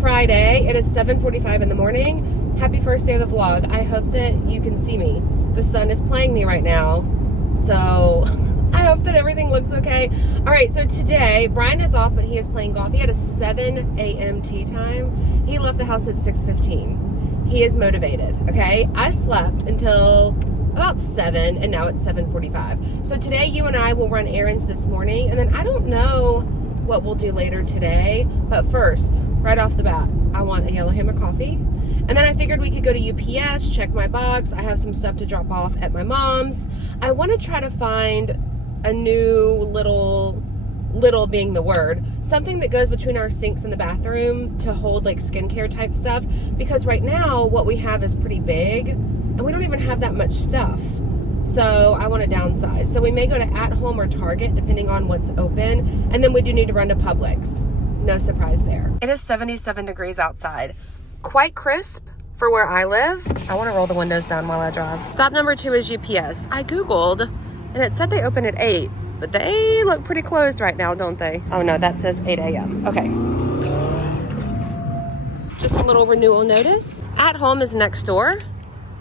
Friday. It is 7:45 in the morning. Happy first day of the vlog. I hope that you can see me. The sun is playing me right now, so I hope that everything looks okay. All right, so today, Brian is off, but he is playing golf. He had a 7 a.m. tee time. He left the house at 6:15. He is motivated, okay? I slept until about 7, and now it's 7:45. So today, you and I will run errands this morning, and then I don't know what we'll do later today, but first, right off the bat, I want a Yellowhammer coffee. And then I figured we could go to UPS, check my box. I have some stuff to drop off at my mom's. I want to try to find a new little being the word, something that goes between our sinks in the bathroom to hold like skincare type stuff, because right now what we have is pretty big and we don't even have that much stuff. So I want to downsize. So we may go to At Home or Target depending on what's open, and then we do need to run to Publix. No surprise there. It is 77 degrees outside. Quite crisp for where I live. I want to roll the windows down while I drive. Stop number 2 is UPS. I Googled and it said they open at 8, but they look pretty closed right now, don't they? Oh no, that says 8 a.m. Okay. Just a little renewal notice. At Home is next door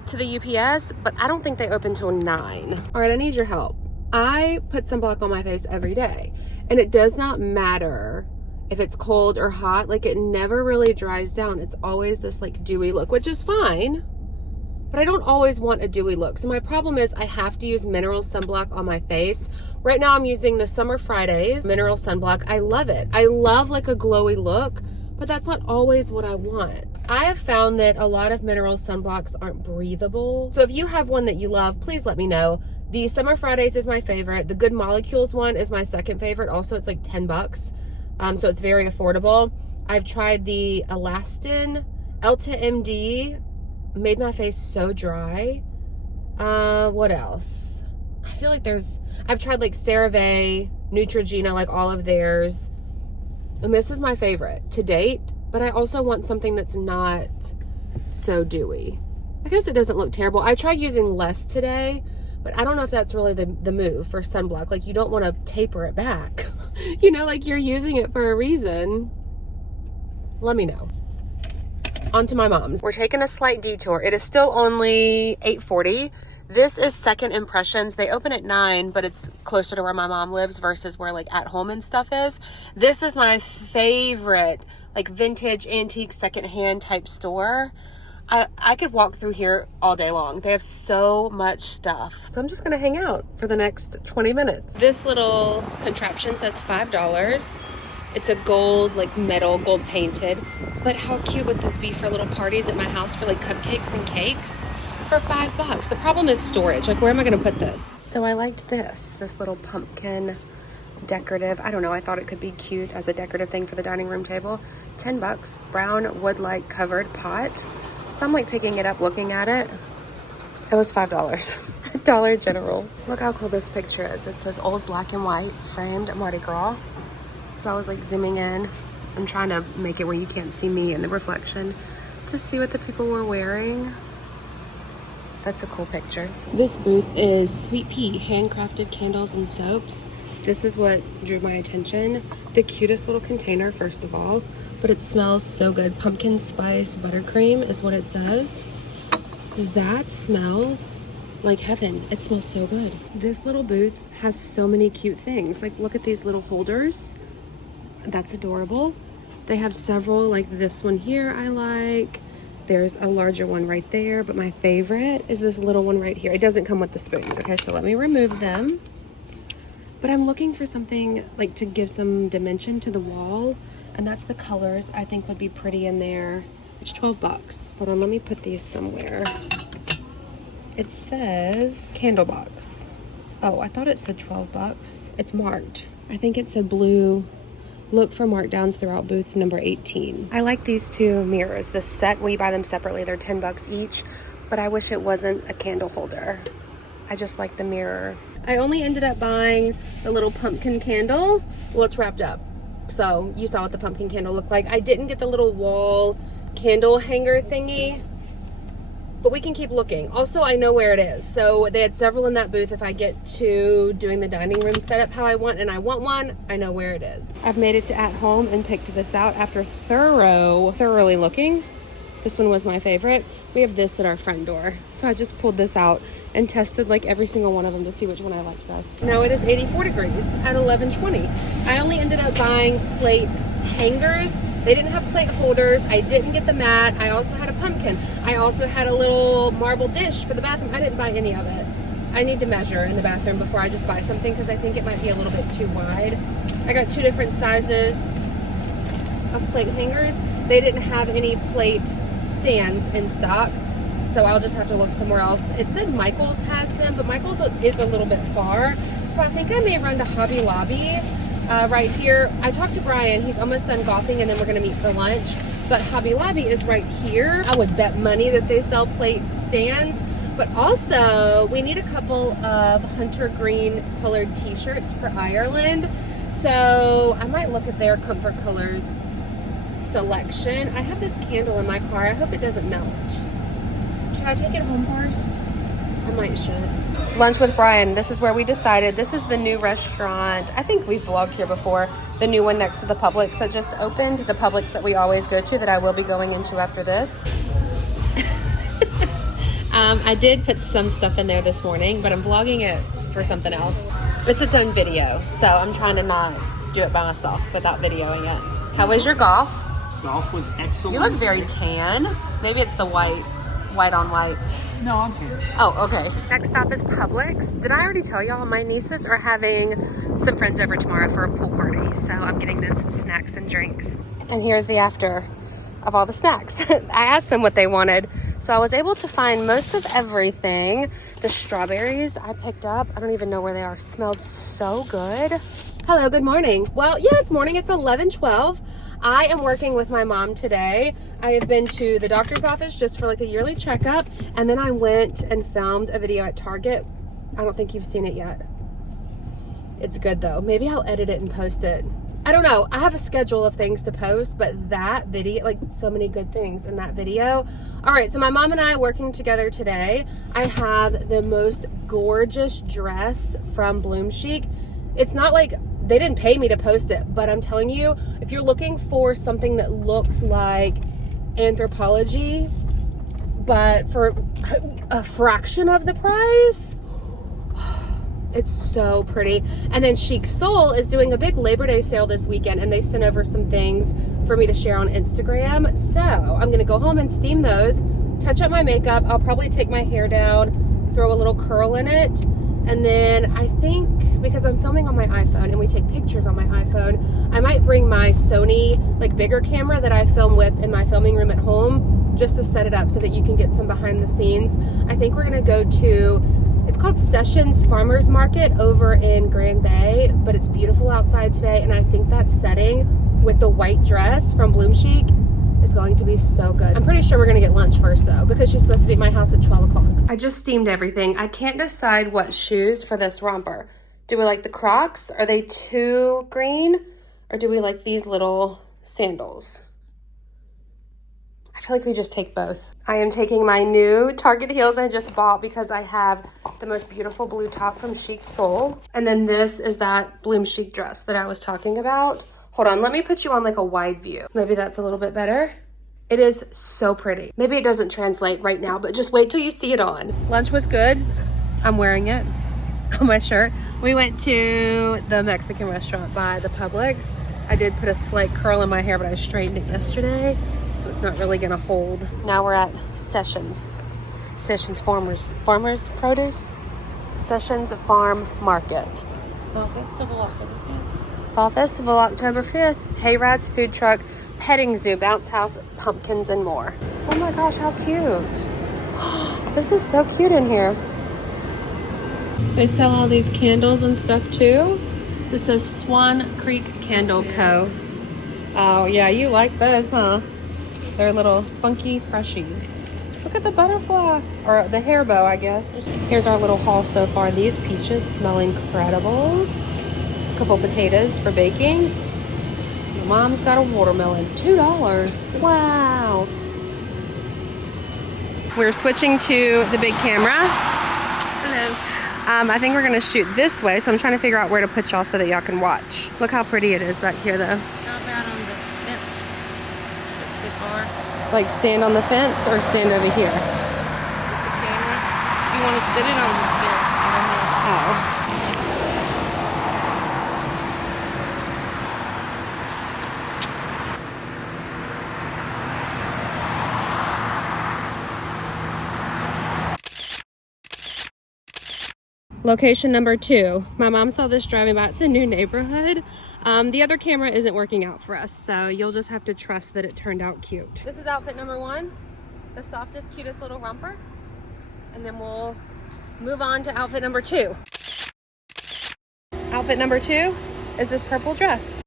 to the UPS, but I don't think they open till 9. All right, I need your help. I put sunblock on my face every day, and it does not matter if it's cold or hot. Like, it never really dries down. It's always this like dewy look, which is fine, but I don't always want a dewy look. So my problem is I have to use mineral sunblock on my face. Right now I'm using the Summer Fridays mineral sunblock. I love it. I love like a glowy look, but that's not always what I want. I have found that a lot of mineral sunblocks aren't breathable. So if you have one that you love, please let me know. The Summer Fridays is my favorite. The Good Molecules one is my second favorite. Also, it's like 10 bucks. So it's very affordable. I've tried the Elastin Elta MD, made my face so dry. What else? I feel like I've tried like CeraVe, Neutrogena, like all of theirs. And this is my favorite to date, but I also want something that's not so dewy. I guess it doesn't look terrible. I tried using less today, but I don't know if that's really the move for sunblock. Like, you don't want to taper it back. You know, like, you're using it for a reason. Let me know. On to my mom's. We're taking a slight detour. It is still only 8:40. This is Second Impressions. They open at 9, but it's closer to where my mom lives versus where like At Home and stuff is. This is my favorite, like, vintage, antique, secondhand type store. I could walk through here all day long. They have so much stuff. So I'm just gonna hang out for the next 20 minutes. This little contraption says $5. It's a gold, like metal, gold painted. But how cute would this be for little parties at my house for like cupcakes and cakes for $5? The problem is storage. Like, where am I gonna put this? So I liked this little pumpkin decorative. I don't know, I thought it could be cute as a decorative thing for the dining room table. 10 bucks, brown wood-like covered pot. So I'm like picking it up, looking at it. It was $5 Dollar General. Look how cool this picture is. It says old black and white framed Mardi Gras. So I was like zooming in and trying to make it where you can't see me in the reflection to see what the people were wearing. That's a cool picture. This booth is Sweet Pea, handcrafted candles and soaps. This is what drew my attention. The cutest little container, first of all, but it smells so good. Pumpkin spice buttercream is what it says. That smells like heaven. It smells so good. This little booth has so many cute things. Like, look at these little holders. That's adorable. They have several, like this one here I like. There's a larger one right there, but my favorite is this little one right here. It doesn't come with the spoons. Okay, so let me remove them. But I'm looking for something like to give some dimension to the wall, and that's the colors I think would be pretty in there. It's 12 bucks. Hold on, let me put these somewhere. It says candle box. Oh, I thought it said 12 bucks. It's marked. I think it said blue. Look for markdowns throughout booth number 18. I like these two mirrors. The set, we buy them separately. They're 10 bucks each, but I wish it wasn't a candle holder. I just like the mirror. I only ended up buying the little pumpkin candle. Well, it's wrapped up. So you saw what the pumpkin candle looked like. I didn't get the little wall candle hanger thingy. but we can keep looking. Also, I know where it is. So they had several in that booth. If I get to doing the dining room setup how I want, and I want one, I know where it is. I've made it to At Home and picked this out after thoroughly looking. This one was my favorite. We have this at our front door. So I just pulled this out and tested like every single one of them to see which one I liked best. Now it is 84 degrees at 11:20. I only ended up buying plate hangers. They didn't have plate holders. I didn't get the mat. I also had a pumpkin. I also had a little marble dish for the bathroom. I didn't buy any of it. I need to measure in the bathroom before I just buy something because I think it might be a little bit too wide. I got 2 different sizes of plate hangers. They didn't have any plate stands in stock, so I'll just have to look somewhere else. It said Michael's has them, but Michael's is a little bit far, so I think I may run to Hobby Lobby right here. I talked to Brian. He's almost done golfing, and then we're going to meet for lunch, but Hobby Lobby is right here. I would bet money that they sell plate stands, but also we need a couple of hunter green colored t-shirts for Ireland, so I might look at their Comfort Colors selection. I have this candle in my car. I hope it doesn't melt. Should I take it home first? I might should. Lunch with Brian. This is where we decided. This is the new restaurant. I think we've vlogged here before. The new one next to the Publix that just opened. The Publix that we always go to, that I will be going into after this. I did put some stuff in there this morning, but I'm vlogging it for something else. It's its own video, so I'm trying to not do it by myself without videoing it. How was your golf? Golf was excellent. You look very tan. Maybe it's the white on white. No, I'm tan. Oh, okay. Next stop is Publix. Did I already tell y'all my nieces are having some friends over tomorrow for a pool party, so I'm getting them some snacks and drinks. And here's the after of all the snacks. I asked them what they wanted, so I was able to find most of everything. The strawberries I picked up, I don't even know where they are, smelled so good. Hello, good morning. Well, yeah, it's morning. It's 11:12. I am working with my mom today. I have been to the doctor's office just for like a yearly checkup, and then I went and filmed a video at Target. I don't think you've seen it yet. It's good though. Maybe I'll edit it and post it. I don't know. I have a schedule of things to post, but that video, like so many good things in that video. All right, so my mom and I are working together today. I have the most gorgeous dress from Bloom Chic. It's not like they didn't pay me to post it, but I'm telling you, if you're looking for something that looks like Anthropology, but for a fraction of the price, it's so pretty. And then Chic Soul is doing a big Labor Day sale this weekend, and they sent over some things for me to share on Instagram. So I'm gonna go home and steam those, touch up my makeup. I'll probably take my hair down, throw a little curl in it. And then I think, because I'm filming on my iPhone and we take pictures on my iPhone, I might bring my Sony, like bigger camera that I film with in my filming room at home, just to set it up so that you can get some behind the scenes. I think we're gonna go to, it's called Sessions Farmers Market over in Grand Bay, but it's beautiful outside today. And I think that setting with the white dress from Bloom Chic is going to be so good. I'm pretty sure we're gonna get lunch first though, because she's supposed to be at my house at 12 o'clock. I just steamed everything. I can't decide what shoes for this romper. Do we like the Crocs? Are they too green? Or do we like these little sandals? I feel like we just take both. I am taking my new Target heels I just bought because I have the most beautiful blue top from Chic Soul. And then this is that Bloom Chic dress that I was talking about. Hold on, let me put you on like a wide view. Maybe that's a little bit better. It is so pretty. Maybe it doesn't translate right now, but just wait till you see it on. Lunch was good. I'm wearing it on my shirt. We went to the Mexican restaurant by the Publix. I did put a slight curl in my hair, but I straightened it yesterday, so it's not really gonna hold. Now we're at Sessions Farmers Produce. Sessions Farm Market. Fall Festival, October 5th. Hayrides, food truck, petting zoo, bounce house, pumpkins, and more. Oh my gosh, how cute. This is so cute in here. They sell all these candles and stuff too. This says Swan Creek Candle Co. Oh yeah, you like those, huh? They're little funky freshies. Look at the butterfly, or the hair bow, I guess. Here's our little haul so far. These peaches smell incredible. Couple potatoes for baking. My mom's got a watermelon, $2. Wow. We're switching to the big camera. Hello. I think we're gonna shoot this way, so I'm trying to figure out where to put y'all so that y'all can watch. Look how pretty it is back here though. How about on the fence? Is it too far? Like stand on the fence or stand over here? With the camera? You want to sit it on the fence? I don't know. Oh. Location number 2. My mom saw this driving by. It's a new neighborhood. The other camera isn't working out for us, so you'll just have to trust that it turned out cute. This is outfit number 1, the softest, cutest little romper. And then we'll move on to outfit number 2. Outfit number 2 is this purple dress.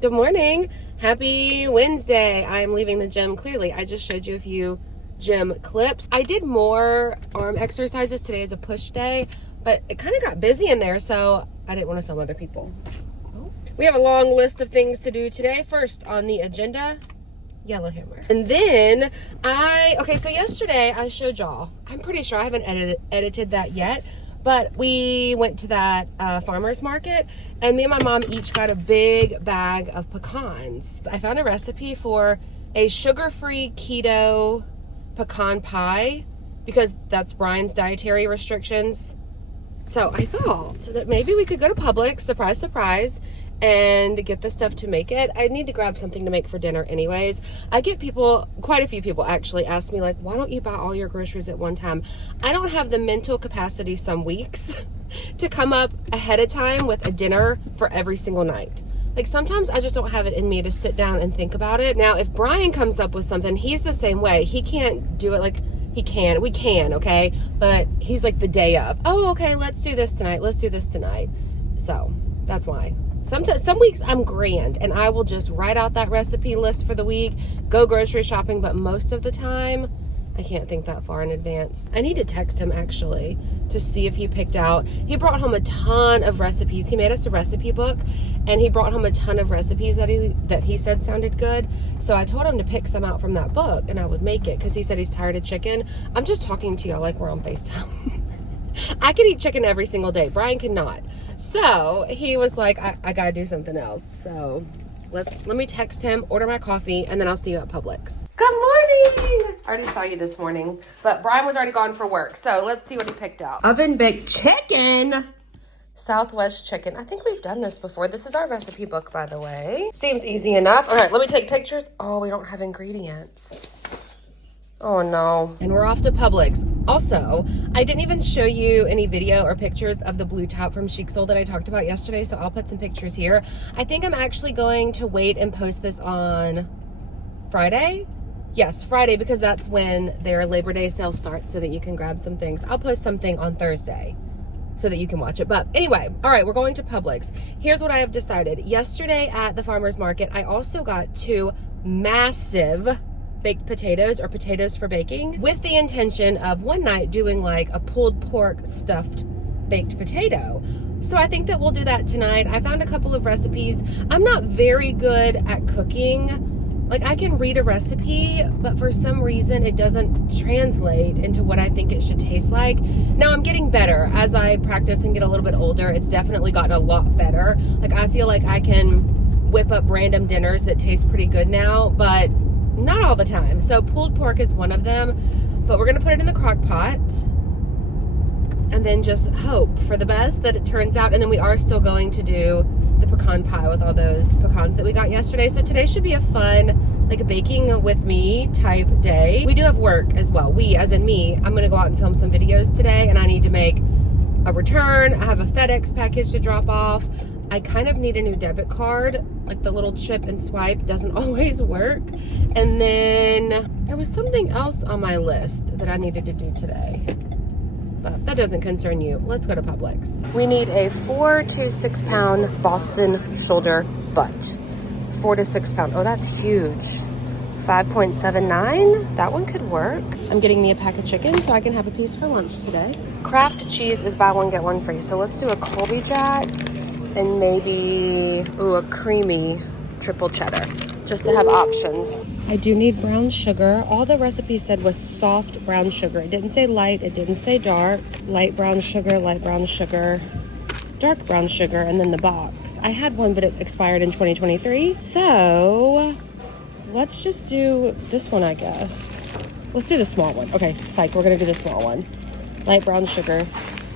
Good morning. Happy Wednesday. I am leaving the gym. Clearly, I just showed you a few gym clips. I did more arm exercises. Today is a push day, but it kind of got busy in there, so I didn't want to film other people. We have a long list of things to do today. First on the agenda, Yellowhammer. And then so yesterday I showed y'all, I'm pretty sure I haven't edited that yet, but we went to that farmer's market and me and my mom each got a big bag of pecans. I found a recipe for a sugar-free keto pecan pie because that's Brian's dietary restrictions. So I thought that maybe we could go to Publix, surprise, surprise, and get the stuff to make it. I need to grab something to make for dinner anyways. I get quite a few people actually ask me like, why don't you buy all your groceries at one time? I don't have the mental capacity some weeks to come up ahead of time with a dinner for every single night. Like sometimes I just don't have it in me to sit down and think about it. Now, if Brian comes up with something, he's the same way. He can't do it like we can, okay? But he's like the day of, oh, okay, let's do this tonight. Let's do this tonight. So that's why. Some weeks I'm grand and I will just write out that recipe list for the week, go grocery shopping, but most of the time I can't think that far in advance. I need to text him actually to see if he picked out. He brought home a ton of recipes. He made us a recipe book and he brought home a ton of recipes that he said sounded good. So I told him to pick some out from that book and I would make it because he said he's tired of chicken. I'm just talking to y'all like we're on FaceTime. I could eat chicken every single day. Brian cannot. So he was like, I gotta do something else. So let me text him, order my coffee, and then I'll see you at Publix. Good morning. I already saw you this morning, but Brian was already gone for work. So let's see what he picked out. Oven baked chicken. Southwest chicken. I think we've done this before. This is our recipe book, by the way. Seems easy enough. All right, let me take pictures. Oh, we don't have ingredients. Oh no. And we're off to Publix. Also, I didn't even show you any video or pictures of the blue top from Chic Soul that I talked about yesterday, so I'll put some pictures here. I think I'm actually going to wait and post this on Friday. Yes, Friday, because that's when their Labor Day sale starts so that you can grab some things. I'll post something on Thursday so that you can watch it. But anyway, all right, we're going to Publix. Here's what I have decided. Yesterday at the farmer's market, I also got 2 massive baked potatoes or potatoes for baking with the intention of one night doing like a pulled pork stuffed baked potato. So I think that we'll do that tonight. I found a couple of recipes. I'm not very good at cooking. Like I can read a recipe, but for some reason it doesn't translate into what I think it should taste like. Now I'm getting better as I practice and get a little bit older. It's definitely gotten a lot better. Like I feel like I can whip up random dinners that taste pretty good now, but not all the time. So pulled pork is one of them, but we're gonna put it in the crock pot and then just hope for the best that it turns out. And then we are still going to do the pecan pie with all those pecans that we got yesterday. So today should be a fun, like a baking with me type day. We do have work as well. We, as in me, I'm gonna go out and film some videos today and I need to make a return. I have a FedEx package to drop off. I kind of need a new debit card. Like the little chip and swipe doesn't always work. And then there was something else on my list that I needed to do today. But that doesn't concern you. Let's go to Publix. We need a 4 to 6 pound Boston shoulder butt. 4 to 6 pound. Oh, that's huge. 5.79. That one could work. I'm getting me a pack of chicken so I can have a piece for lunch today. Kraft cheese is buy one, get one free. So let's do a Colby Jack and maybe, a creamy triple cheddar, just to have options. I do need brown sugar. All the recipe said was soft brown sugar. It didn't say light, it didn't say dark. Light brown sugar, dark brown sugar, and then the box. I had one, but it expired in 2023. So let's just do this one, I guess. Let's do the small one. Okay, psych, we're gonna do the small one. Light brown sugar,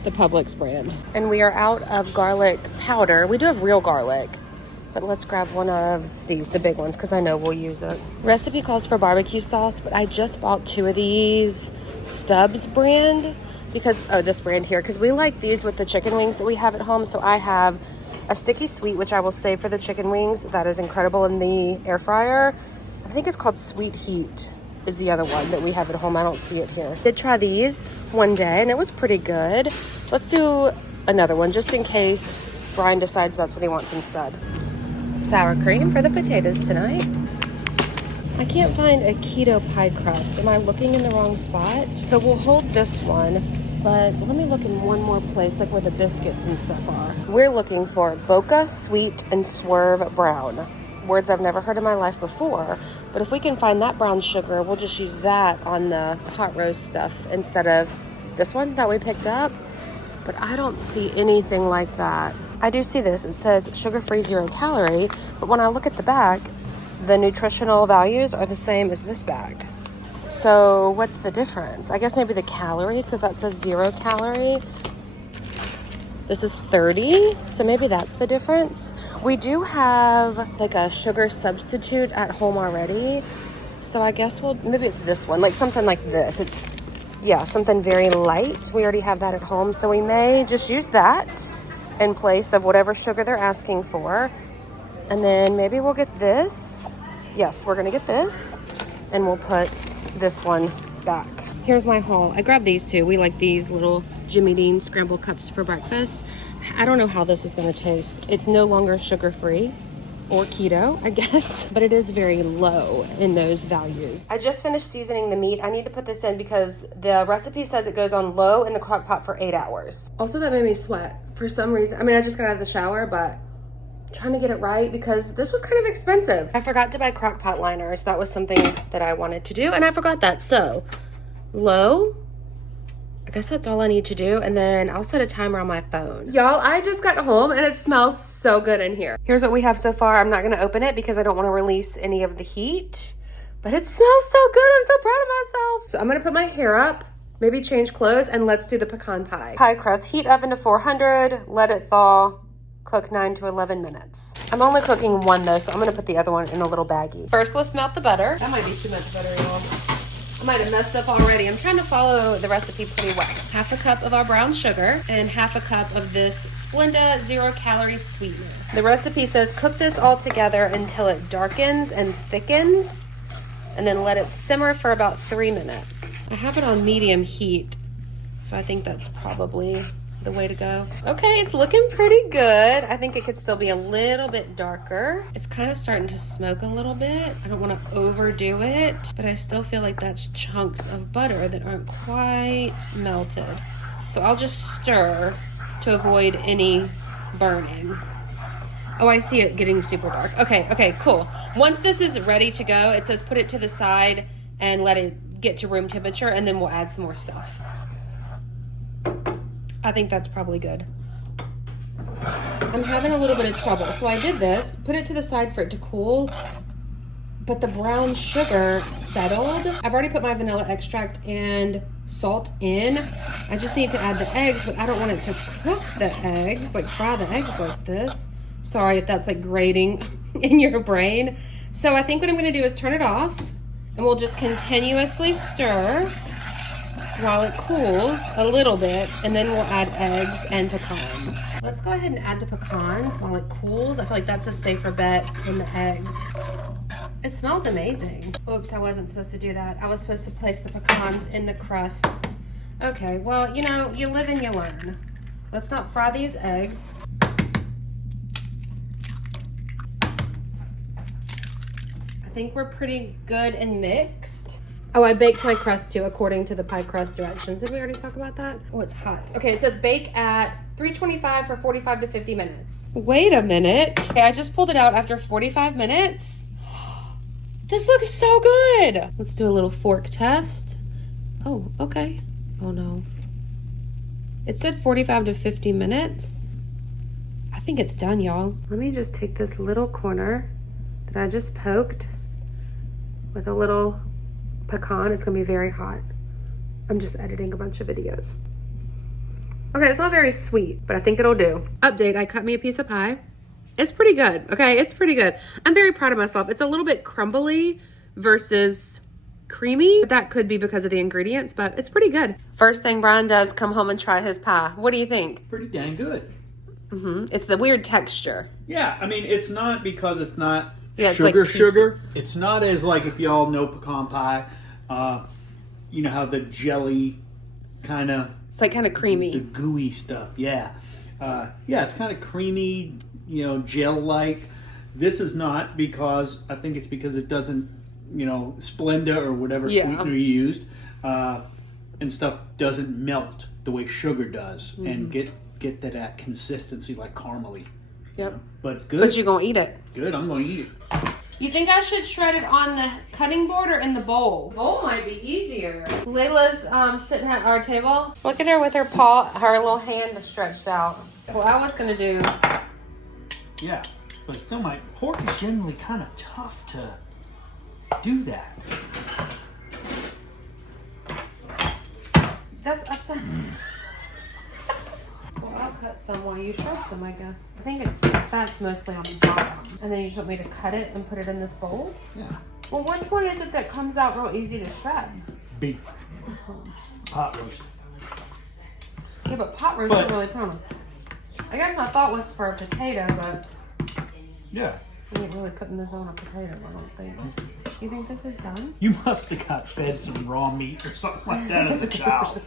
the Publix brand. And we are out of garlic powder. We do have real garlic, but let's grab one of these, the big ones, because I know we'll use it. Recipe calls for barbecue sauce, but I just bought 2 of these Stubbs brand because, this brand here, because we like these with the chicken wings that we have at home. So I have a sticky sweet, which I will save for the chicken wings. That is incredible in the air fryer. I think it's called Sweet Heat is the other one that we have at home. I don't see it here. I did try these one day and it was pretty good. Let's do another one just in case Brian decides that's what he wants instead. Sour cream for the potatoes tonight. I can't find a keto pie crust. Am I looking in the wrong spot? So we'll hold this one, but let me look in one more place, like where the biscuits and stuff are. We're looking for Boca Sweet and Swerve Brown. Words I've never heard in my life before. But if we can find that brown sugar, we'll just use that on the hot roast stuff instead of this one that we picked up. But I don't see anything like that. I do see this. It says sugar-free, 0 calorie. But when I look at the back, the nutritional values are the same as this bag. So what's the difference? I guess maybe the calories, because that says 0 calorie. This is 30, so maybe that's the difference. We do have like a sugar substitute at home already. So I guess maybe it's this one, like something like this. It's, yeah, something very light. We already have that at home. So we may just use that in place of whatever sugar they're asking for. And then maybe we'll get this. Yes, we're gonna get this. And we'll put this one back. Here's my haul. I grabbed these 2. We like these little Jimmy Dean scramble cups for breakfast. I don't know how this is gonna taste. It's no longer sugar-free or keto, I guess, but it is very low in those values. I just finished seasoning the meat. I need to put this in because the recipe says it goes on low in the crock pot for 8 hours. Also, that made me sweat for some reason. I mean, I just got out of the shower, but trying to get it right because this was kind of expensive. I forgot to buy crock pot liners. That was something that I wanted to do and I forgot that. So low, I guess that's all I need to do. And then I'll set a timer on my phone. Y'all, I just got home and it smells so good in here. Here's what we have so far. I'm not gonna open it because I don't wanna release any of the heat, but it smells so good. I'm so proud of myself. So I'm gonna put my hair up, maybe change clothes, and let's do the pecan pie. Pie crust, heat oven to 400, let it thaw, cook 9 to 11 minutes. I'm only cooking one though, so I'm gonna put the other one in a little baggie. First, let's melt the butter. That might be too much butter, y'all. I might have messed up already. I'm trying to follow the recipe pretty well. 1/2 cup of our brown sugar and 1/2 cup of this Splenda 0 calorie sweetener. The recipe says cook this all together until it darkens and thickens, and then let it simmer for about 3 minutes. I have it on medium heat, so I think that's probably the way to go. Okay, it's looking pretty good. I think it could still be a little bit darker. It's kind of starting to smoke a little bit. I don't want to overdo it, but I still feel like that's chunks of butter that aren't quite melted. So I'll just stir to avoid any burning. Oh, I see it getting super dark. Okay, cool. Once this is ready to go, it says put it to the side and let it get to room temperature, and then we'll add some more stuff. I think that's probably good. I'm having a little bit of trouble. So I did this, put it to the side for it to cool, but the brown sugar settled. I've already put my vanilla extract and salt in. I just need to add the eggs, but I don't want it to cook the eggs, like fry the eggs like this. Sorry if that's like grating in your brain. So I think what I'm gonna do is turn it off and we'll just continuously stir while it cools a little bit, and then we'll add eggs and pecans. Let's go ahead and add the pecans while it cools. I feel like that's a safer bet than the eggs. It smells amazing. Oops, I wasn't supposed to do that. I was supposed to place the pecans in the crust. Okay, well, you know, you live and you learn. Let's not fry these eggs. I think we're pretty good and mixed. Oh, I baked my crust too, according to the pie crust directions. Did we already talk about that? Oh, it's hot. Okay, it says bake at 325 for 45 to 50 minutes. Wait a minute. Okay, I just pulled it out after 45 minutes. This looks so good. Let's do a little fork test. Oh, okay. Oh no. It said 45 to 50 minutes. I think it's done, y'all. Let me just take this little corner that I just poked with a little pecan. It's gonna be very hot. I'm just editing a bunch of videos. Okay, it's not very sweet, but I think it'll do. Update, I cut me a piece of pie. It's pretty good, okay? It's pretty good. I'm very proud of myself. It's a little bit crumbly versus creamy. That could be because of the ingredients, but it's pretty good. First thing Brian does, come home and try his pie. What do you think? Pretty dang good. It's the weird texture. Yeah, I mean, it's not because it's not Yeah, it's sugar, like sugar. It's not as like, if y'all know pecan pie, you know how the jelly kind of... It's like kind of creamy. The gooey stuff, yeah. Yeah, it's kind of creamy, you know, gel-like. This is not, because I think it's because it doesn't, you know, Splenda or whatever sweetener you used, and stuff doesn't melt the way sugar does and get that consistency like caramely. Yep. You know? But good. But you're going to eat it. Good, I'm going to eat it. You think I should shred it on the cutting board or in the bowl? Bowl might be easier. Layla's sitting at our table. Look at her with her paw, her little hand stretched out. What I was going to do... Yeah, but still, my pork is generally kind of tough to do that. That's upside. Well, I'll cut some while you shred some, I guess. I think that's mostly on the bottom. And then you just want me to cut it and put it in this bowl? Yeah. Well, which one is it that comes out real easy to shred? Beef. Pot roast. Yeah, but pot roast is really common. I guess my thought was for a potato, but Yeah. I ain't really putting this on a potato, I don't think. You think this is done? You must have got fed some raw meat or something like that as a child.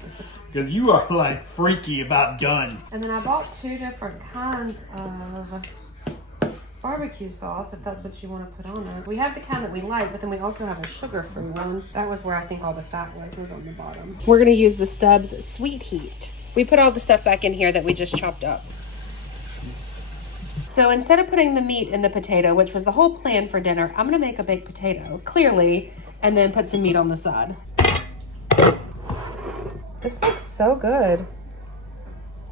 Because you are like freaky about done. And then I bought 2 different kinds of barbecue sauce, if that's what you want to put on it. We have the kind that we like, but then we also have a sugar-free one. That was where I think all the fat was on the bottom. We're going to use the Stubbs Sweet Heat. We put all the stuff back in here that we just chopped up. So instead of putting the meat in the potato, which was the whole plan for dinner, I'm going to make a baked potato, clearly, and then put some meat on the side. This looks so good.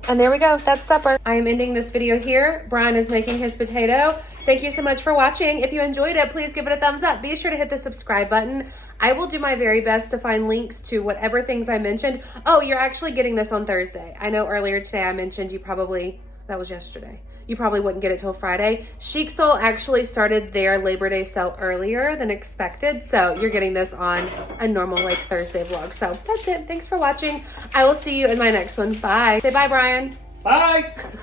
And there we go, that's supper. I am ending this video here. Brian is making his potato. Thank you so much for watching. If you enjoyed it, please give it a thumbs up. Be sure to hit the subscribe button. I will do my very best to find links to whatever things I mentioned. Oh, you're actually getting this on Thursday. I know earlier today I mentioned that was yesterday. You probably wouldn't get it till Friday. Chic Soul actually started their Labor Day sale earlier than expected. So you're getting this on a normal like Thursday vlog. So that's it. Thanks for watching. I will see you in my next one. Bye. Say bye, Brian. Bye.